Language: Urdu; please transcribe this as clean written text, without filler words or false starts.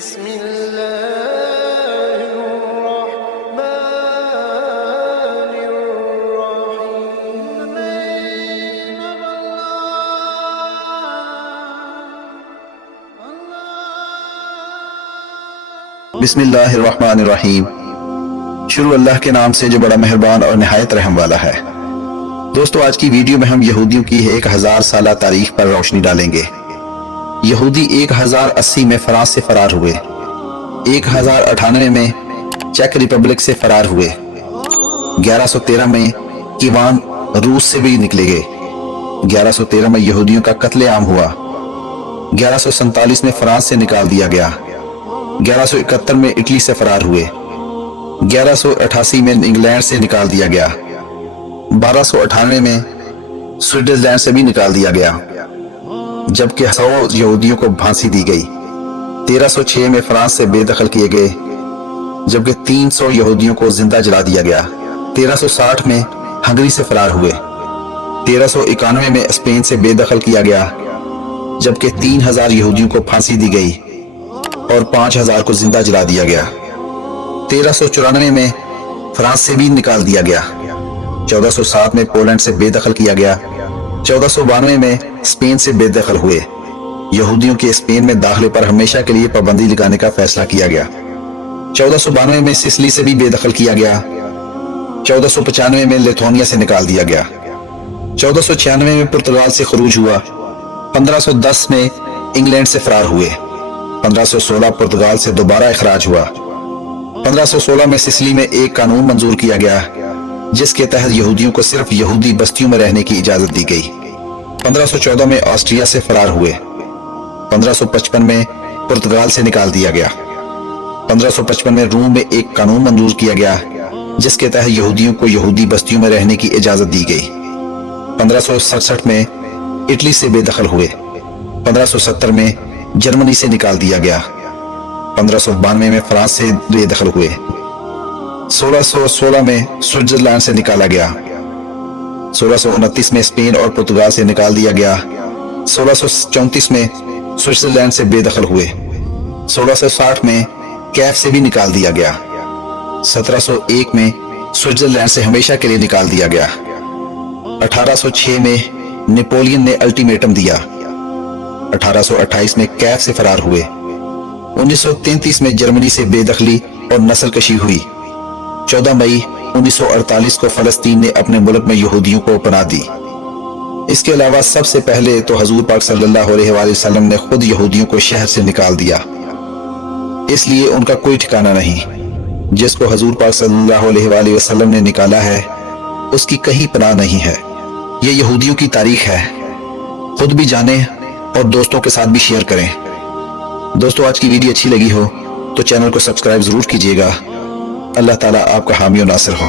بسم الله الرحمن الرحيم. بسم اللہ الرحمن الرحیم. شروع اللہ کے نام سے جو بڑا مہربان اور نہایت رحم والا ہے. دوستو، آج کی ویڈیو میں ہم یہودیوں کی 1000 سالہ تاریخ پر روشنی ڈالیں گے. یہودی 1080 میں فرانس سے فرار ہوئے، 1098 میں چیک ریپبلک سے فرار ہوئے، 1113 میں کیوان روس سے بھی نکلے گئے، 1113 میں یہودیوں کا قتل عام ہوا، 1147 میں فرانس سے نکال دیا گیا، 1171 میں اٹلی سے فرار ہوئے، 1188 میں انگلینڈ سے نکال دیا گیا، 1298 میں سوئٹزرلینڈ سے بھی نکال دیا گیا، جبکہ 100 یہودیوں کو پھانسی دی گئی. 1306 میں فرانس سے بے دخل کیے گئے، جبکہ 300 یہودیوں کو زندہ جلا دیا گیا. 1360 میں ہنگری سے فرار ہوئے، 1391 میں اسپین سے بے دخل کیا گیا، جبکہ 3000 یہودیوں کو پھانسی دی گئی اور 5000 کو زندہ جلا دیا گیا. 1394 میں فرانس سے بھی نکال دیا گیا. 1407 میں پولینڈ سے بے دخل کیا گیا. 1492 میں اسپین سے بے دخل ہوئے. یہودیوں کے اسپین میں داخلے پر ہمیشہ کے لیے پابندی لگانے کا فیصلہ کیا گیا. 1492 میں سسلی سے بھی بے دخل کیا گیا. 1495 میں لیتھونیا سے نکال دیا گیا. 1496 میں پرتگال سے خروج ہوا. 1510 میں انگلینڈ سے فرار ہوئے. 1516 پرتگال سے دوبارہ اخراج ہوا. 1516 میں سسلی میں ایک قانون منظور کیا گیا جس کے تحت یہودیوں کو صرف یہودی بستیوں میں رہنے کی اجازت دی گئی. 1514 میں آسٹریا سے فرار ہوئے. 1555 میں پرتگال سے نکال دیا گیا. 1555 میں روم میں ایک قانون منظور کیا گیا جس کے تحت یہودیوں کو یہودی بستیوں میں رہنے کی اجازت دی گئی. 1567 میں اٹلی سے بے دخل ہوئے. 1570 میں جرمنی سے نکال دیا گیا. 1592 میں فرانس سے بے دخل ہوئے. 1616 میں سوئٹزرلینڈ سے نکالا گیا. 1629 میں اسپین اور پرتگال سے نکال دیا گیا. 1634 میں سوئٹزرلینڈ سے بے دخل ہوئے. 1660 میں کیف سے بھی نکال دیا گیا. 1701 میں سوئٹزرلینڈ سے ہمیشہ کے لیے نکال دیا گیا. 1806 میں نیپولین نے الٹیمیٹم دیا. 1828 میں کیف سے فرار ہوئے. 1933 میں جرمنی سے بے دخلی اور نسل کشی ہوئی. 14 مئی 1948 کو فلسطین نے اپنے ملک میں یہودیوں کو پناہ دی. اس کے علاوہ سب سے پہلے تو حضور پاک صلی اللہ علیہ وآلہ وسلم نے خود یہودیوں کو شہر سے نکال دیا، اس لیے ان کا کوئی ٹھکانہ نہیں. جس کو حضور پاک صلی اللہ علیہ وآلہ وسلم نے نکالا ہے اس کی کہیں پناہ نہیں ہے. یہ یہودیوں کی تاریخ ہے، خود بھی جانیں اور دوستوں کے ساتھ بھی شیئر کریں. دوستو، آج کی ویڈیو اچھی لگی ہو تو چینل کو سبسکرائب ضرور کیجیے گا. اللہ تعالیٰ آپ کا حامی و ناصر ہو.